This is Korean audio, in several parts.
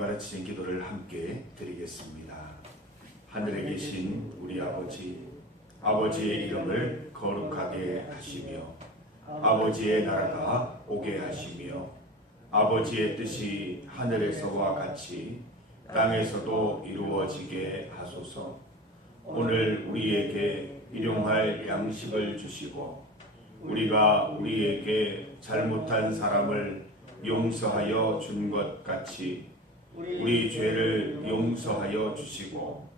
가르치신 기도를 함께 드리겠습니다. 하늘에 계신 우리 아버지, 아버지의 이름을 거룩하게 하시며 아버지의 나라가 오게 하시며 아버지의 뜻이 하늘에서와 같이 땅에서도 이루어지게 하소서. 오늘 우리에게 일용할 양식을 주시고 우리가 우리에게 잘못한 사람을 용서하여 준 것 같이 우리 죄를 용서하여 주시고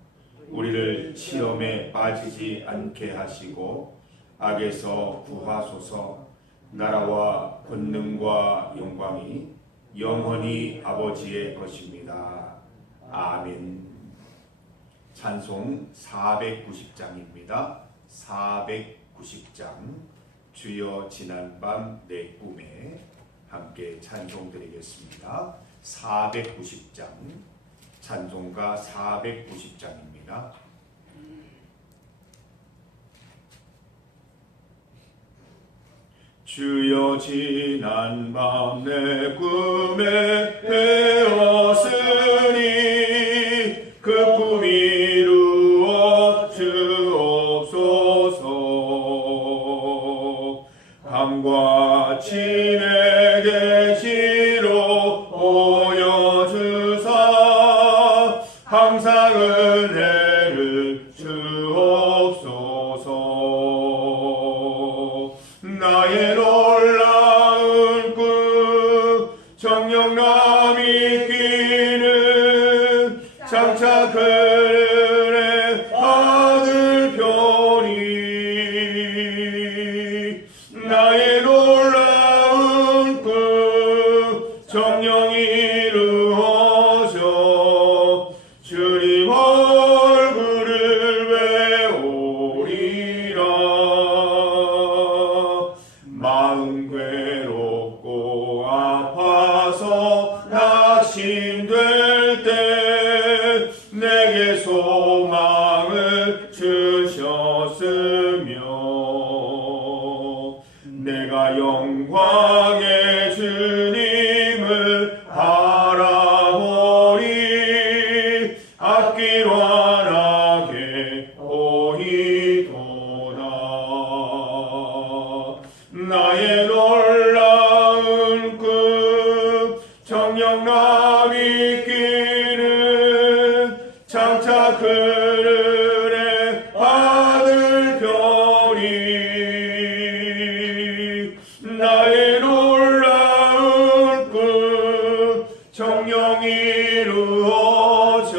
우리를 시험에 빠지지 않게 하시고 악에서 구하소서. 나라와 권능과 영광이 영원히 아버지의 것입니다. 아멘. 찬송 490장입니다. 490장 주여 지난밤 내 꿈에 함께 찬송드리겠습니다. 490장 찬송가 490장입니다. 주여 지난밤 내 꿈에 배웠으니 그 꿈 이루어 주옵소서. 밤과 아침 내게 시로 보여주사 항상 은혜를 주옵소서. 나의 놀라운 꿈 정령남 있기는 장차 그의 아들 편이. 나의 놀라운 꿈 정령 이루어져 주님 얼굴을 배우리라. 마음 괴롭고 아파서 낙심될 때 내게 소망을 주셨으며 내가 영광의 주님을 바라보니 앞길 환하게 보이도다. 나의 놀라운 꿈 정령남 있기는 장차 그의 아들 편이. 나의 놀라운 꿈 정령 이루어져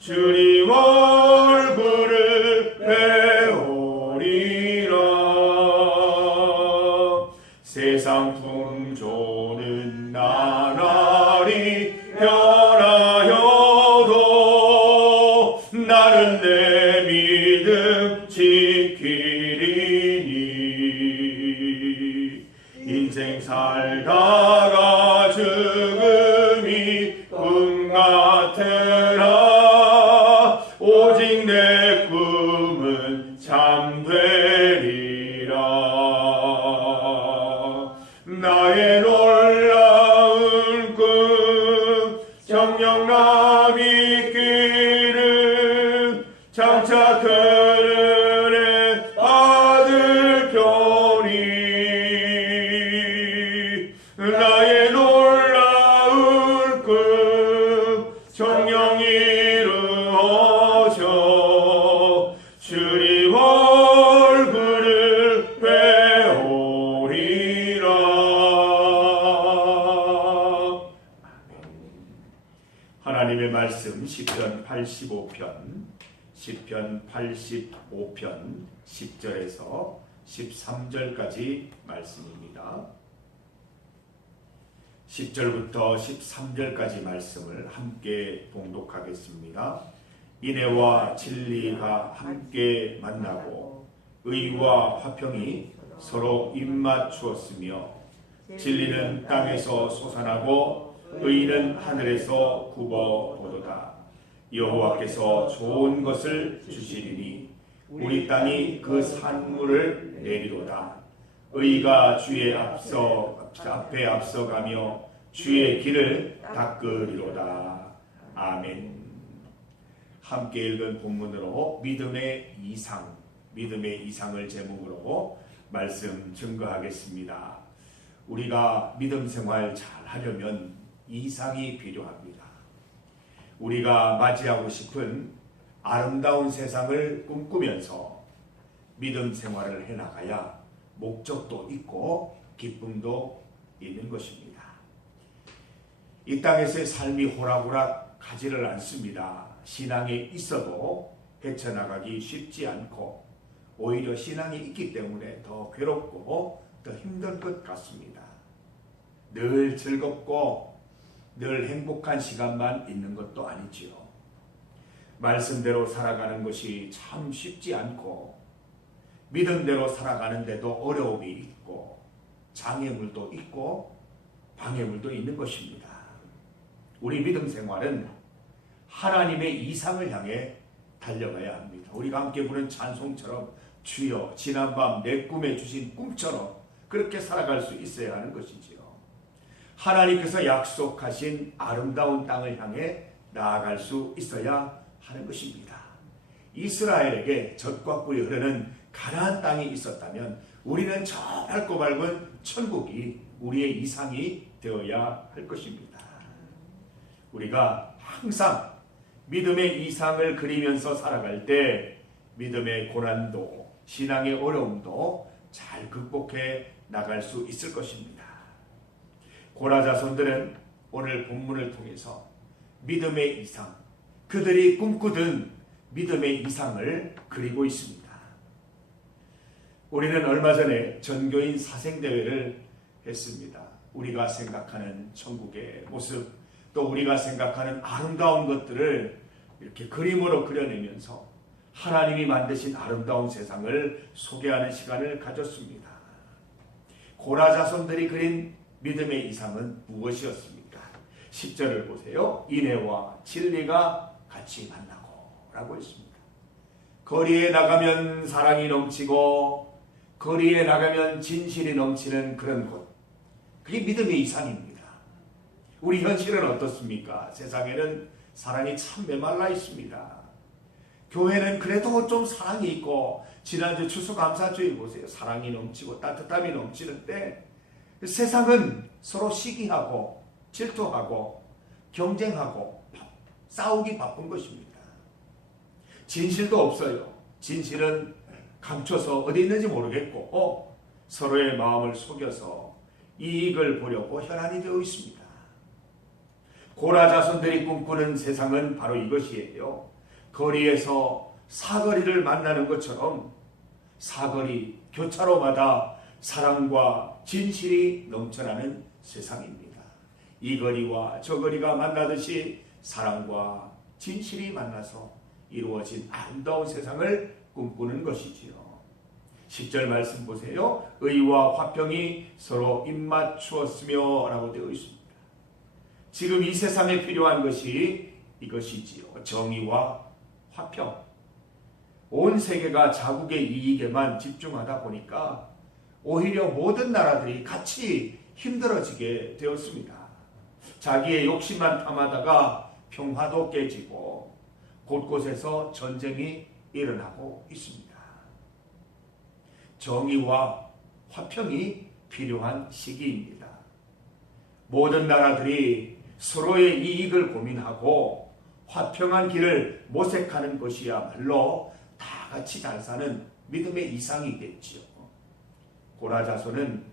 주님 얼굴을 배우리라. 세상 풍조는 나날이 변하여도 나는 내 믿음 지키리니. 인생 살다가 죽음이 꿈 같으나 오직 내 꿈은 참되리라. 나의 놀라운 꿈 정령남 있기는 장차 그의 아들 편이. 나의 놀라운 꿈 정령 이루어져 주님 얼굴을 배우리라. 하나님의 말씀 시편 85편 10절에서 13절까지 말씀입니다. 10절부터 13절까지 말씀을 함께 봉독하겠습니다. 인애와 진리가 함께 만나고 의와 화평이 서로 입맞추었으며 진리는 땅에서 솟아나고 의는 하늘에서 굽어오도다. 여호와께서 좋은 것을 주시리니 우리 땅이 그 산물을 내리로다. 의가 주의 앞에 앞서가며 주의 길을 닦으리로다. 아멘. 함께 읽은 본문으로 믿음의 이상을 제목으로 말씀 증거하겠습니다. 우리가 믿음 생활 잘 하려면 이상이 필요합니다. 우리가 맞이하고 싶은 아름다운 세상을 꿈꾸면서 믿음 생활을 해나가야 목적도 있고 기쁨도 있는 것입니다. 이 땅에서의 삶이 호락호락 가지를 않습니다. 신앙에 있어도 헤쳐나가기 쉽지 않고 오히려 신앙이 있기 때문에 더 괴롭고 더 힘든 것 같습니다. 늘 즐겁고 늘 행복한 시간만 있는 것도 아니지요. 말씀대로 살아가는 것이 참 쉽지 않고 믿음대로 살아가는데도 어려움이 있고 장애물도 있고 방해물도 있는 것입니다. 우리 믿음 생활은 하나님의 이상을 향해 달려가야 합니다. 우리가 함께 부른 찬송처럼 주여 지난밤 내 꿈에 주신 꿈처럼 그렇게 살아갈 수 있어야 하는 것이지요. 하나님께서 약속하신 아름다운 땅을 향해 나아갈 수 있어야 하는 것입니다. 이스라엘에게 젖과 꿀이 흐르는 가나안 땅이 있었다면 우리는 저 밝고 밝은 천국이 우리의 이상이 되어야 할 것입니다. 우리가 항상 믿음의 이상을 그리면서 살아갈 때 믿음의 고난도 신앙의 어려움도 잘 극복해 나갈 수 있을 것입니다. 고라 자손들은 오늘 본문을 통해서 믿음의 이상, 그들이 꿈꾸던 믿음의 이상을 그리고 있습니다. 우리는 얼마 전에 전교인 사생대회를 했습니다. 우리가 생각하는 천국의 모습, 또 우리가 생각하는 아름다운 것들을 이렇게 그림으로 그려내면서 하나님이 만드신 아름다운 세상을 소개하는 시간을 가졌습니다. 고라 자손들이 그린 믿음의 이상은 무엇이었습니까? 10절을 보세요. 인애와 진리가 같이 만나고 라고 했습니다. 거리에 나가면 사랑이 넘치고 거리에 나가면 진실이 넘치는 그런 곳, 그게 믿음의 이상입니다. 우리 현실은 어떻습니까? 세상에는 사랑이 참 메말라 있습니다. 교회는 그래도 좀 사랑이 있고, 지난주 추수감사주일 보세요. 사랑이 넘치고 따뜻함이 넘치는데 세상은 서로 시기하고 질투하고 경쟁하고 싸우기 바쁜 것입니다. 진실도 없어요. 진실은 감춰서 어디 있는지 모르겠고 서로의 마음을 속여서 이익을 보려고 혈안이 되어 있습니다. 고라 자손들이 꿈꾸는 세상은 바로 이것이에요. 거리에서 사거리를 만나는 것처럼 사거리 교차로마다 사랑과 진실이 넘쳐나는 세상입니다. 이 거리와 저 거리가 만나듯이 사랑과 진실이 만나서 이루어진 아름다운 세상을 꿈꾸는 것이지요. 10절 말씀 보세요. 의와 화평이 서로 입맞추었으며 라고 되어 있습니다. 지금 이 세상에 필요한 것이 이것이지요. 정의와 화평. 온 세계가 자국의 이익에만 집중하다 보니까 오히려 모든 나라들이 같이 힘들어지게 되었습니다. 자기의 욕심만 탐하다가 평화도 깨지고 곳곳에서 전쟁이 일어나고 있습니다. 정의와 화평이 필요한 시기입니다. 모든 나라들이 서로의 이익을 고민하고 화평한 길을 모색하는 것이야말로 다 같이 잘 사는 믿음의 이상이겠지요. 고라 자손은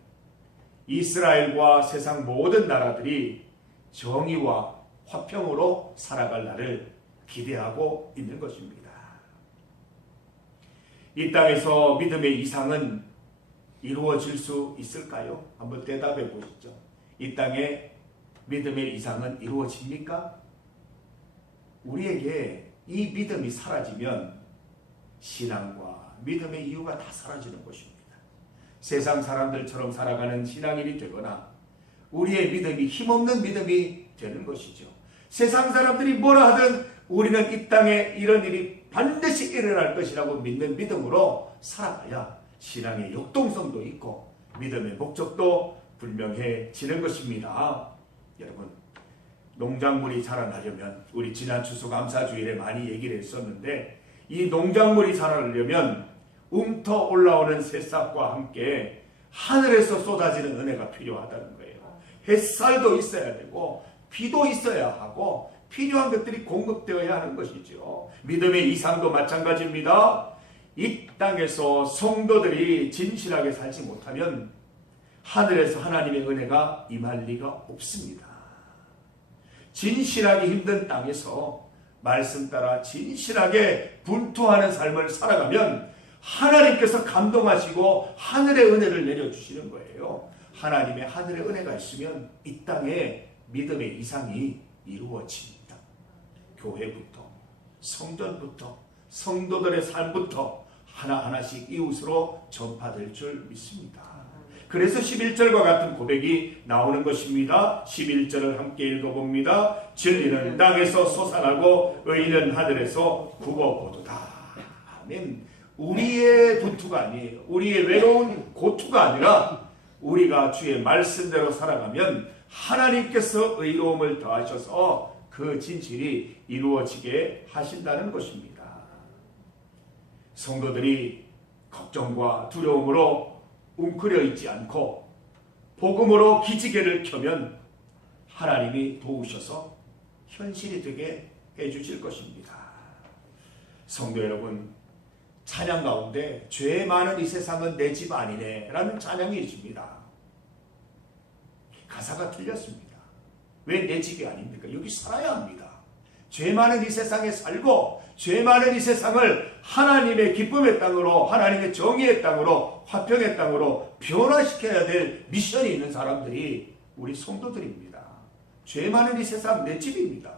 이스라엘과 세상 모든 나라들이 정의와 화평으로 살아갈 날을 기대하고 있는 것입니다. 이 땅에서 믿음의 이상은 이루어질 수 있을까요? 한번 대답해 보시죠. 이 땅에 믿음의 이상은 이루어집니까? 우리에게 이 믿음이 사라지면 신앙과 믿음의 이유가 다 사라지는 것입니다. 세상 사람들처럼 살아가는 신앙인이 되거나 우리의 믿음이 힘없는 믿음이 되는 것이죠. 세상 사람들이 뭐라 하든 우리는 이 땅에 이런 일이 반드시 일어날 것이라고 믿는 믿음으로 살아가야 신앙의 역동성도 있고 믿음의 목적도 분명해지는 것입니다. 여러분, 농작물이 자라나려면, 우리 지난 추수감사주일에 많이 얘기를 했었는데, 이 농작물이 자라나려면 움터 올라오는 새싹과 함께 하늘에서 쏟아지는 은혜가 필요하다는 거예요. 햇살도 있어야 되고 비도 있어야 하고 필요한 것들이 공급되어야 하는 것이죠. 믿음의 이상도 마찬가지입니다. 이 땅에서 성도들이 진실하게 살지 못하면 하늘에서 하나님의 은혜가 임할 리가 없습니다. 진실하기 힘든 땅에서 말씀 따라 진실하게 분투하는 삶을 살아가면 하나님께서 감동하시고 하늘의 은혜를 내려주시는 거예요. 하나님의 하늘의 은혜가 있으면 이 땅에 믿음의 이상이 이루어집니다. 교회부터, 성전부터, 성도들의 삶부터 하나하나씩 이웃으로 전파될 줄 믿습니다. 그래서 11절과 같은 고백이 나오는 것입니다. 11절을 함께 읽어봅니다. 진리는 땅에서 솟아나고 의는 하늘에서 굽어보도다. 아멘. 우리의 분투가 아니에요. 우리의 외로운 고투가 아니라 우리가 주의 말씀대로 살아가면 하나님께서 의로움을 더하셔서 그 진실이 이루어지게 하신다는 것입니다. 성도들이 걱정과 두려움으로 웅크려 있지 않고 복음으로 기지개를 켜면 하나님이 도우셔서 현실이 되게 해주실 것입니다. 성도 여러분, 찬양 가운데 죄 많은 이 세상은 내 집 아니네 라는 찬양이 있습니다. 가사가 틀렸습니다. 왜 내 집이 아닙니까? 여기 살아야 합니다. 죄 많은 이 세상에 살고 죄 많은 이 세상을 하나님의 기쁨의 땅으로, 하나님의 정의의 땅으로, 화평의 땅으로 변화시켜야 될 미션이 있는 사람들이 우리 성도들입니다. 죄 많은 이 세상 내 집입니다.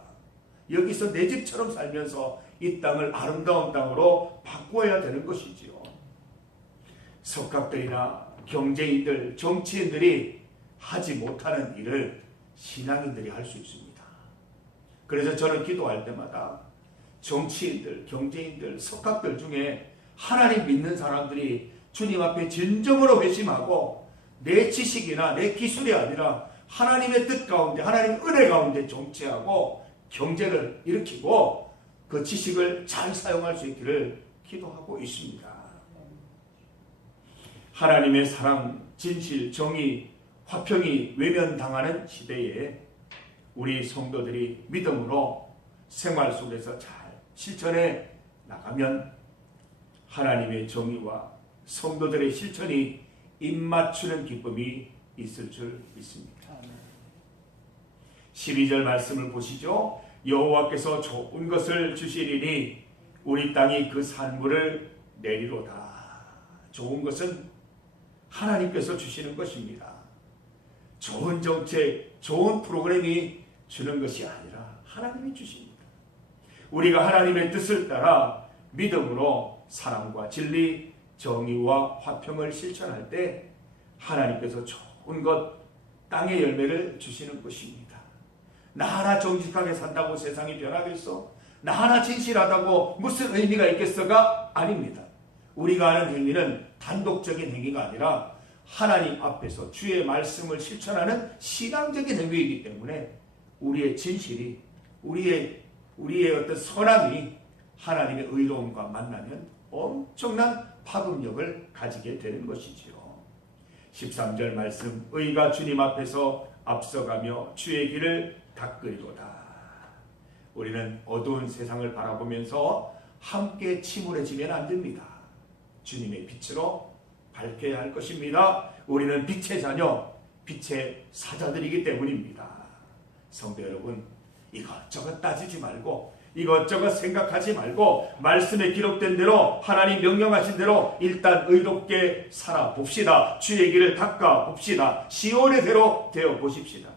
여기서 내 집처럼 살면서 이 땅을 아름다운 땅으로 바꾸어야 되는 것이지요. 석학들이나 경제인들, 정치인들이 하지 못하는 일을 신앙인들이 할 수 있습니다. 그래서 저는 기도할 때마다 정치인들, 경제인들, 석학들 중에 하나님 믿는 사람들이 주님 앞에 진정으로 회심하고 내 지식이나 내 기술이 아니라 하나님의 뜻 가운데, 하나님의 은혜 가운데 정치하고 경제를 일으키고 그 지식을 잘 사용할 수 있기를 기도하고 있습니다. 하나님의 사랑, 진실, 정의, 화평이 외면당하는 시대에 우리 성도들이 믿음으로 생활 속에서 잘 실천해 나가면 하나님의 정의와 성도들의 실천이 입맞추는 기쁨이 있을 줄 믿습니다. 12절 말씀을 보시죠. 여호와께서 좋은 것을 주시리니 우리 땅이 그 산물을 내리로다. 좋은 것은 하나님께서 주시는 것입니다. 좋은 정책, 좋은 프로그램이 주는 것이 아니라 하나님이 주십니다. 우리가 하나님의 뜻을 따라 믿음으로 사랑과 진리, 정의와 화평을 실천할 때 하나님께서 좋은 것, 땅의 열매를 주시는 것입니다. 나 하나 정직하게 산다고 세상이 변하겠어? 나 하나 진실하다고 무슨 의미가 있겠어가? 아닙니다. 우리가 하는 행위는 단독적인 행위가 아니라 하나님 앞에서 주의 말씀을 실천하는 신앙적인 행위이기 때문에 우리의 진실이, 우리의 어떤 선함이 하나님의 의로움과 만나면 엄청난 파급력을 가지게 되는 것이지요. 13절 말씀, 의가 주님 앞에서 앞서가며 주의 길을 닦으리로다. 우리는 어두운 세상을 바라보면서 함께 침울해지면 안 됩니다. 주님의 빛으로 밝혀야 할 것입니다. 우리는 빛의 자녀, 빛의 사자들이기 때문입니다. 성도 여러분, 이것저것 따지지 말고 이것저것 생각하지 말고 말씀에 기록된 대로 하나님 명령하신 대로 일단 의롭게 살아봅시다. 주의 길을 닦아봅시다. 시온의 대로 되어보십시다.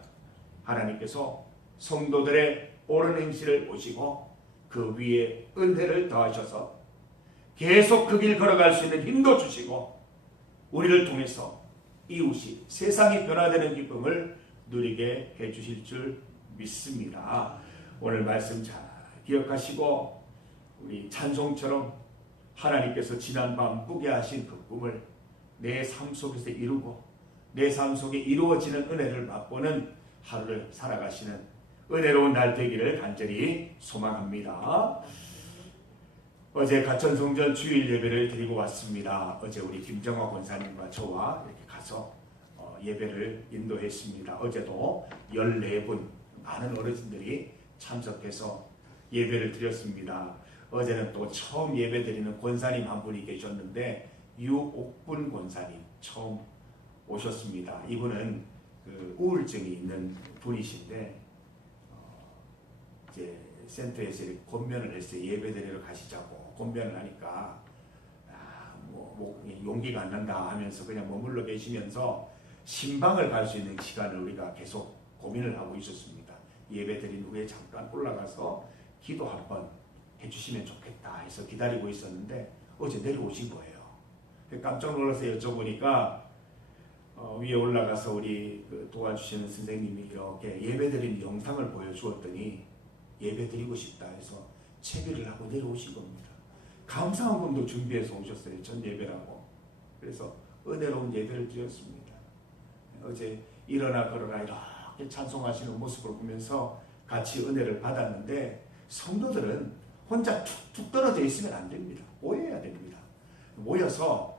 하나님께서 성도들의 옳은 행실을 보시고 그 위에 은혜를 더하셔서 계속 그 길 걸어갈 수 있는 힘도 주시고 우리를 통해서 이웃이, 세상이 변화되는 기쁨을 누리게 해주실 줄 믿습니다. 오늘 말씀 잘 기억하시고 우리 찬송처럼 하나님께서 지난밤 꾸게 하신 그 꿈을 내 삶 속에서 이루고 내 삶 속에 이루어지는 은혜를 맛보는 하루를 살아가시는 은혜로운 날 되기를 간절히 소망합니다. 어제 가천성전 주일 예배를 드리고 왔습니다. 어제 우리 김정화 권사님과 저와 이렇게 가서 예배를 인도했습니다. 어제도 14분 많은 어르신들이 참석해서 예배를 드렸습니다. 어제는 또 처음 예배 드리는 권사님 한 분이 계셨는데 유옥분 권사님 처음 오셨습니다. 이분은 그 우울증이 있는 분이신데 이제 센터에서 권면을 했어요. 예배 드리러 가시자고 권면을 하니까 용기가 안 난다 하면서 그냥 머물러 계시면서 신방을 갈 수 있는 시간을 우리가 계속 고민을 하고 있었습니다. 예배 드린 후에 잠깐 올라가서 기도 한번 해주시면 좋겠다 해서 기다리고 있었는데 어제 내려오신 거예요. 깜짝 놀라서 여쭤보니까 위에 올라가서 우리 도와주시는 선생님이 이렇게 예배 드린 영상을 보여주었더니 예배 드리고 싶다 해서 채비를 하고 내려오신 겁니다. 감사한 분도 준비해서 오셨어요. 전 예배라고. 그래서 은혜로운 예배를 드렸습니다. 어제 일어나 걸어라 이렇게 찬송하시는 모습을 보면서 같이 은혜를 받았는데 성도들은 혼자 툭툭 떨어져 있으면 안 됩니다. 모여야 됩니다. 모여서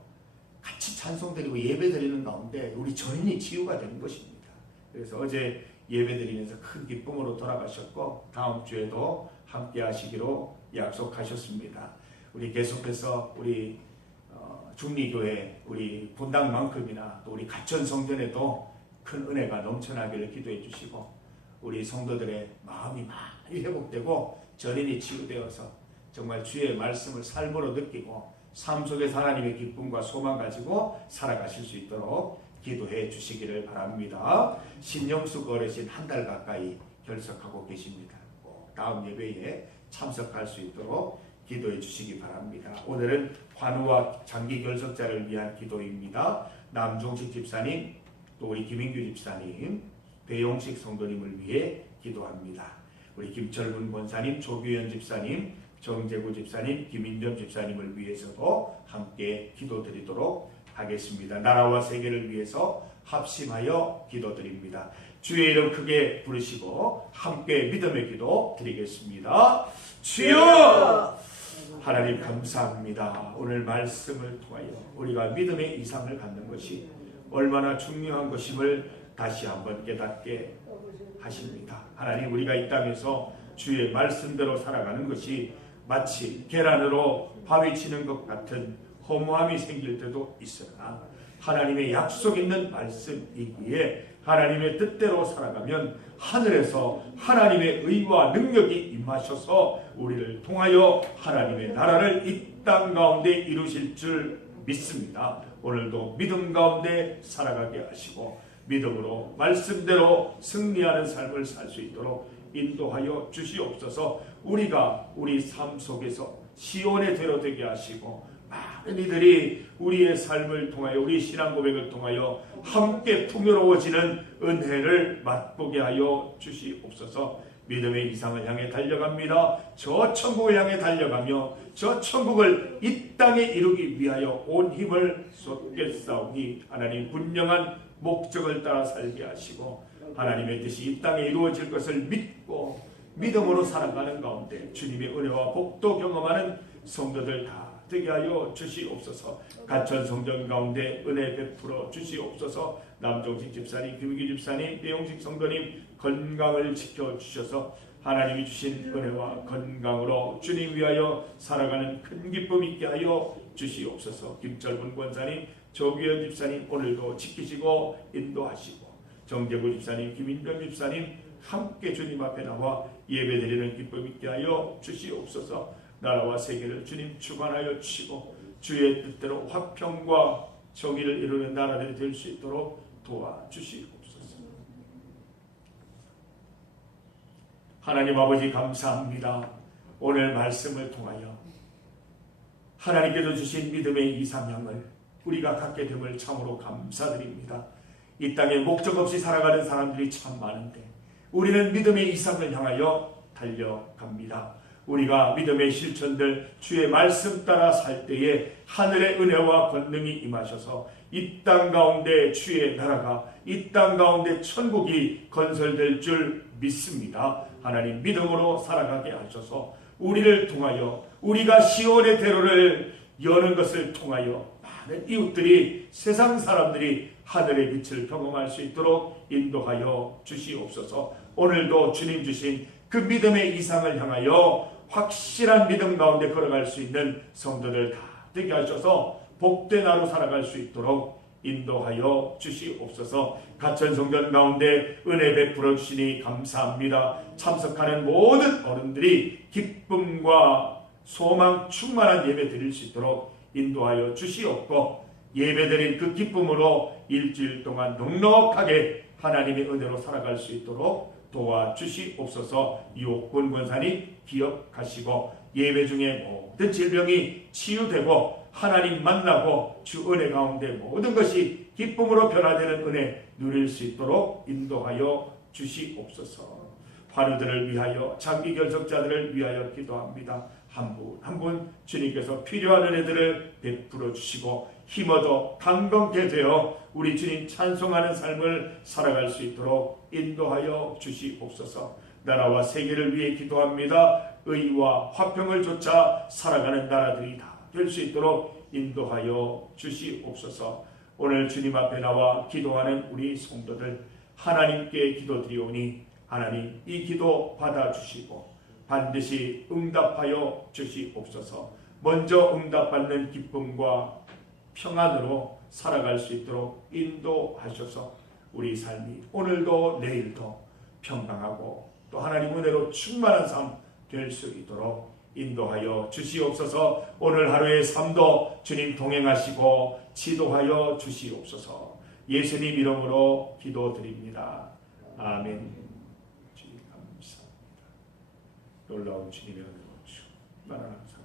같이 찬송 드리고 예배 드리는 가운데 우리 전인이 치유가 되는 것입니다. 그래서 어제 예배 드리면서 큰 기쁨으로 돌아가셨고 다음 주에도 함께 하시기로 약속하셨습니다. 우리 계속해서 우리 중리교회 우리 본당만큼이나 또 우리 가천성전에도 큰 은혜가 넘쳐나기를 기도해 주시고 우리 성도들의 마음이 많이 회복되고 전인이 치유되어서 정말 주의 말씀을 삶으로 느끼고 삶 속에서 하나님의 기쁨과 소망 가지고 살아가실 수 있도록 기도해 주시기를 바랍니다. 신영숙 어르신 한 달 가까이 결석하고 계십니다. 다음 예배에 참석할 수 있도록 기도해 주시기 바랍니다. 오늘은 환우와 장기 결석자를 위한 기도입니다. 남종식 집사님, 또 우리 김인규 집사님, 배용식 성도님을 위해 기도합니다. 우리 김철문 권사님, 조규현 집사님, 정재구 집사님, 김인점 집사님을 위해서도 함께 기도드리도록 하겠습니다. 나라와 세계를 위해서 합심하여 기도드립니다. 주의 이름 크게 부르시고 함께 믿음의 기도 드리겠습니다. 주여! 하나님 감사합니다. 오늘 말씀을 통하여 우리가 믿음의 이상을 갖는 것이 얼마나 중요한 것임을 다시 한번 깨닫게 하십니다. 하나님 우리가 이 땅에서 주의 말씀대로 살아가는 것이 마치 계란으로 바위 치는 것 같은 허무함이 생길 때도 있으나 하나님의 약속 있는 말씀이기에 하나님의 뜻대로 살아가면 하늘에서 하나님의 의와 능력이 임하셔서 우리를 통하여 하나님의 나라를 이 땅 가운데 이루실 줄 믿습니다. 오늘도 믿음 가운데 살아가게 하시고 믿음으로 말씀대로 승리하는 삶을 살 수 있도록 인도하여 주시옵소서. 우리가 우리 삶 속에서 시온의 대로 되게 하시고 많은 이들이 우리의 삶을 통하여 우리 신앙 고백을 통하여 함께 풍요로워지는 은혜를 맛보게 하여 주시옵소서. 믿음의 이상을 향해 달려갑니다. 저 천국을 향해 달려가며 저 천국을 이 땅에 이루기 위하여 온 힘을 쏟겠사오니 하나님 분명한 목적을 따라 살게 하시고 하나님의 뜻이 이 땅에 이루어질 것을 믿고 믿음으로 살아가는 가운데 주님의 은혜와 복도 경험하는 성도들 다 되게 하여 주시옵소서. 가천성전 가운데 은혜 베풀어 주시옵소서. 남종식 집사님, 김규 집사님, 배용식 성도님 건강을 지켜주셔서 하나님이 주신 은혜와 건강으로 주님 위하여 살아가는 큰 기쁨 있게 하여 주시옵소서. 김철분 권사님, 조규현 집사님 오늘도 지키시고 인도하시고 정재구 집사님, 김인병 집사님 함께 주님 앞에 나와 예배드리는 기쁨 있게 하여 주시옵소서. 나라와 세계를 주님 주관하여 주시고 주의 뜻대로 화평과 정의를 이루는 나라들이 될 수 있도록 도와주시옵소서. 하나님 아버지 감사합니다. 오늘 말씀을 통하여 하나님께서 주신 믿음의 이상향을 우리가 갖게 됨을 참으로 감사드립니다. 이 땅에 목적 없이 살아가는 사람들이 참 많은데 우리는 믿음의 이상을 향하여 달려갑니다. 우리가 믿음의 실천들 주의 말씀 따라 살 때에 하늘의 은혜와 권능이 임하셔서 이 땅 가운데 주의 나라가, 이 땅 가운데 천국이 건설될 줄 믿습니다. 하나님 믿음으로 살아가게 하셔서 우리를 통하여, 우리가 시온의 대로를 여는 것을 통하여 많은 이웃들이, 세상 사람들이 하늘의 빛을 경험할 수 있도록 인도하여 주시옵소서. 오늘도 주님 주신 그 믿음의 이상을 향하여 확실한 믿음 가운데 걸어갈 수 있는 성도들 다 되게 하셔서 복된 하루 살아갈 수 있도록 인도하여 주시옵소서. 가천 성전 가운데 은혜 베풀어 주시니 감사합니다. 참석하는 모든 어른들이 기쁨과 소망 충만한 예배 드릴 수 있도록 인도하여 주시옵고, 예배 드린 그 기쁨으로 일주일 동안 넉넉하게 하나님의 은혜로 살아갈 수 있도록 도와주시옵소서. 유혹군 권사님 기억하시고, 예배 중에 모든 질병이 치유되고 하나님 만나고 주 은혜 가운데 모든 것이 기쁨으로 변화되는 은혜 누릴 수 있도록 인도하여 주시옵소서. 환우들을 위하여, 장기 결석자들을 위하여 기도합니다. 한 분 한 분 주님께서 필요한 은혜들을 베풀어 주시고 힘어도 강건케 되어 우리 주님 찬송하는 삶을 살아갈 수 있도록 인도하여 주시옵소서. 나라와 세계를 위해 기도합니다. 의와 화평을 좇아 살아가는 나라들이 다 될 수 있도록 인도하여 주시옵소서. 오늘 주님 앞에 나와 기도하는 우리 성도들 하나님께 기도드리오니 하나님 이 기도 받아주시고 반드시 응답하여 주시옵소서. 먼저 응답받는 기쁨과 평안으로 살아갈 수 있도록 인도하셔서 우리 삶이 오늘도 내일도 평강하고 또 하나님 은혜로 충만한 삶 될 수 있도록 인도하여 주시옵소서. 오늘 하루의 삶도 주님 동행하시고 지도하여 주시옵소서. 예수님 이름으로 기도드립니다. 아멘. 주님 감사합니다. 놀라운 주님의 은혜로 충만한 삶